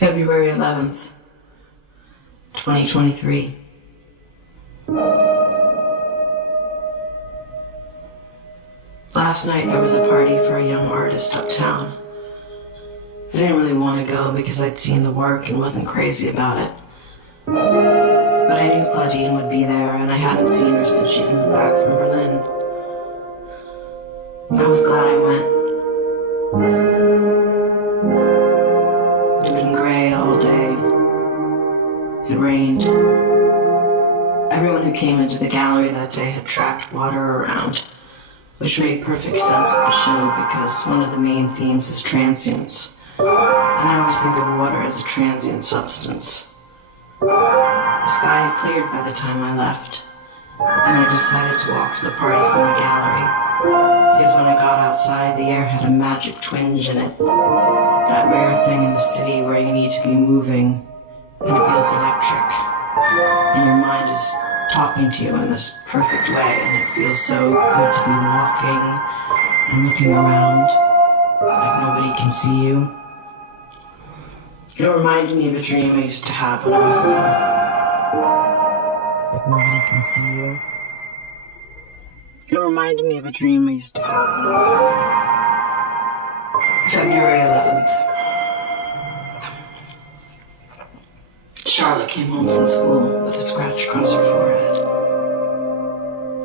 February 11th, 2023. Last night there was a party for a young artist uptown. I didn't really want to go because I'd seen the work and wasn't crazy about it. But I knew Claudine would be there, and I hadn't seen her since she'd moved back from Berlin. I was glad I went. It had been gray all day. It rained. Everyone who came into the gallery that day had tracked water around, which made perfect sense of the show because one of the main themes is transience. And I always think of water as a transient substance. The sky had cleared by the time I left, and I decided to walk to the party from the gallery, because when I got outside, the air had a magic twinge in it. That rare thing in the city where you need to be moving, and it feels electric, and your mind is talking to you in this perfect way, and it feels so good to be walking and looking around, like nobody can see you. It reminded me of a dream I used to have when I was little. Like nobody can see you. It reminded me of a dream I used to have when I was little. February 11th. Charlotte came home from school with a scratch across her forehead.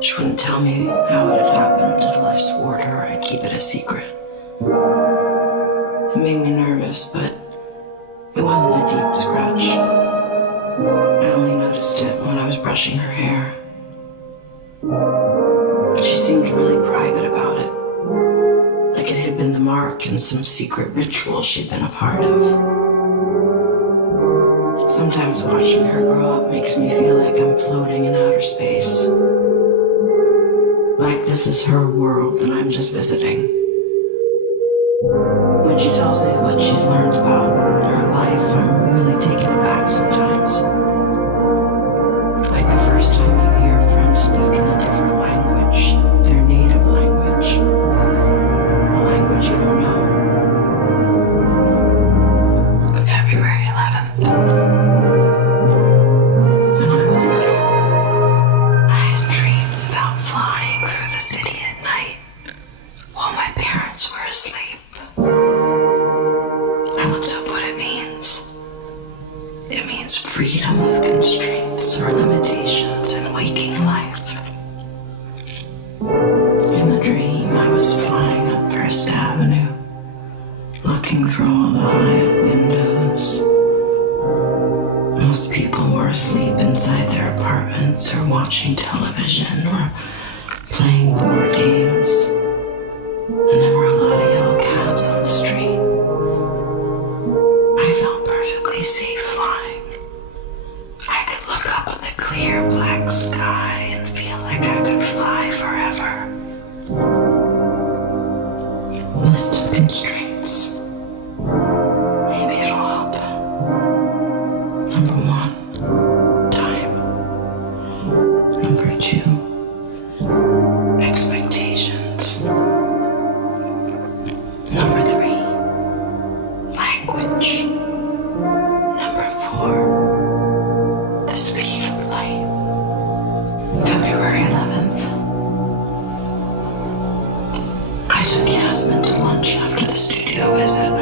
She wouldn't tell me how it had happened until I swore to her I'd keep it a secret. It made me nervous, but it wasn't a deep scratch. I only noticed it when I was brushing her hair. But she seemed really private about it, like it had been the mark in some secret ritual she'd been a part of. Sometimes watching her grow up makes me feel like I'm floating in outer space. Like this is her world and I'm just visiting. When she tells me what she's learned about her life, I'm really taken aback sometimes. Like the first time you hear a friend speak in a different language, their native language, a language you don't know. February 11th. When I was little, I had dreams about flying through the city at night while my parents were asleep. I looked up what it means. It means freedom of constraints or limitations in waking life. In the dream, I was flying up First Avenue, looking through all the high-up windows. Most people were asleep inside their apartments or watching television or playing board games. And there were a lot of yellow cabs on the street. I felt perfectly safe flying. I could look up at the clear black sky and feel like I could fly forever. List of constraints. Maybe it'll help. Number 1, time. Number 2, expectations. Number 3, language. Number 4, the speed of light. February 11th. I took Yasmin to lunch after the studio visit.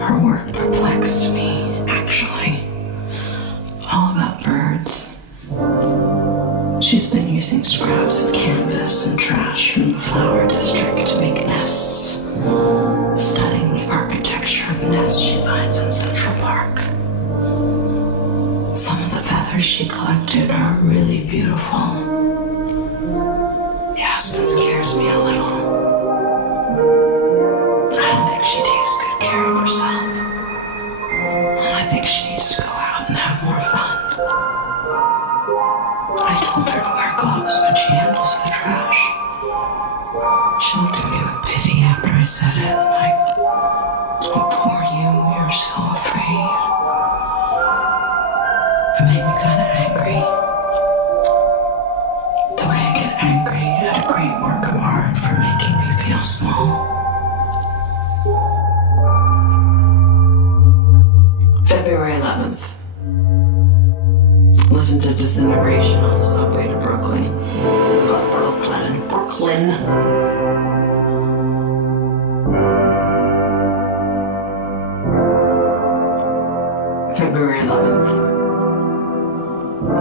Her work perplexed me, actually. All about birds. She's been using scraps of canvas and trash from the flower district to make nests, studying the architecture of nests she finds in Central Park. Some of the feathers she collected are really beautiful. Yasmin scares me a little. I don't think she takes good care of herself. And I think she needs to go out and have more fun. I told her to wear gloves when she handles the trash. She looked at me with pity after I said it, like, oh, poor you, you're so afraid. It made me kind of angry. The way I get angry at a great work of art for making me feel small. February 11th. Listen to Disintegration on the subway to Brooklyn. Brooklyn. February 11th.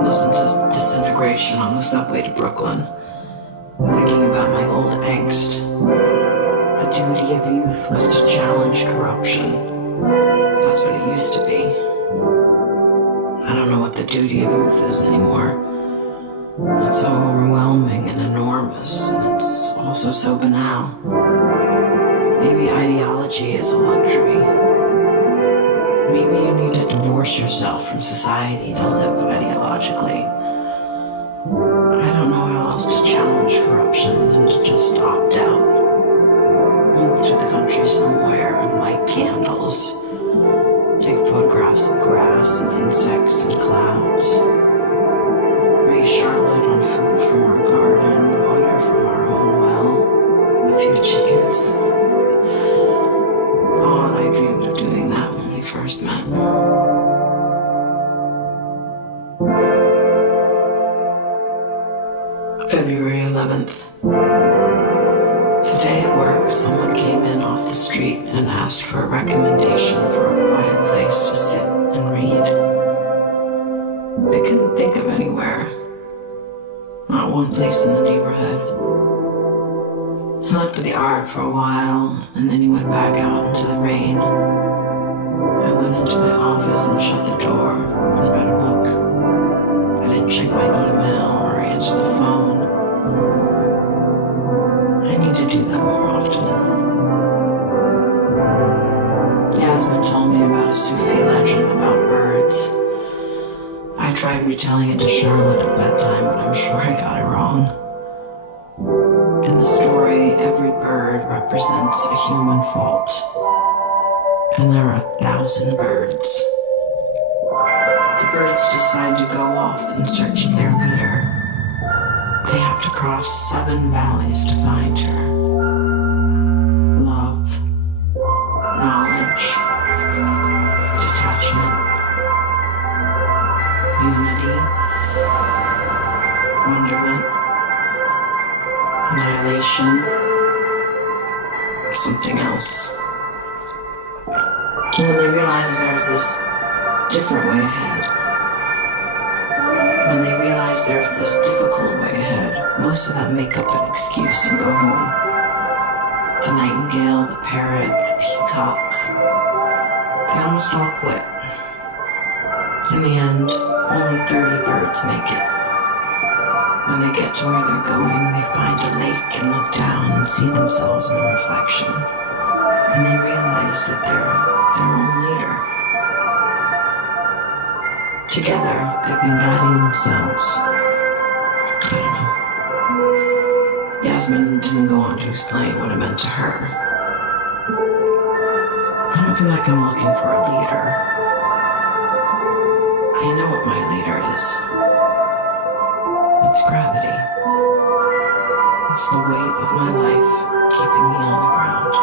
Listen to Disintegration on the subway to Brooklyn. Thinking about my old angst. The duty of youth was to challenge corruption. That's what it used to be. I don't know what the duty of youth is anymore. It's so overwhelming and enormous, and it's also so banal. Maybe ideology is a luxury. Maybe you need to divorce yourself from society to live ideologically. I don't know how else to challenge corruption than to just opt out. Move to the country somewhere and light candles. Take photographs of grass and insects and clouds. Raise Charlotte on food from our garden, water from our own well, a few chickens. Oh, and I dreamed of doing that when we first met. February 11th. Today at work, someone came in off the street and asked for a recommendation for a quiet place to sit and read. I couldn't think of anywhere. Not one place in the neighborhood. He looked at the art for a while, and then he went back out into the rain. I went into my office and shut the door and read a book. I didn't check my email or answer the phone. I need to do that more often. Yasmin told me about a Sufi legend about birds. I tried retelling it to Charlotte at bedtime, but I'm sure I got it wrong. In the story, every bird represents a human fault, and there are 1,000 birds. The birds decide to go off in search of their leader. They have to cross 7 valleys to find her. Love, knowledge, detachment, unity, wonderment, annihilation, or something else. And when they realize there's this different way ahead, when they realize there's this difficult way ahead, most of them make up an excuse and go home. The nightingale, the parrot, the peacock, they almost all quit. In the end, only 30 birds make it. When they get to where they're going, they find a lake and look down and see themselves in the reflection. And they realize that they're their own leader. Together, they've been guiding themselves. I don't know. Yasmin didn't go on to explain what it meant to her. I don't feel like I'm looking for a leader. I know what my leader is. It's gravity. It's the weight of my life keeping me on the ground.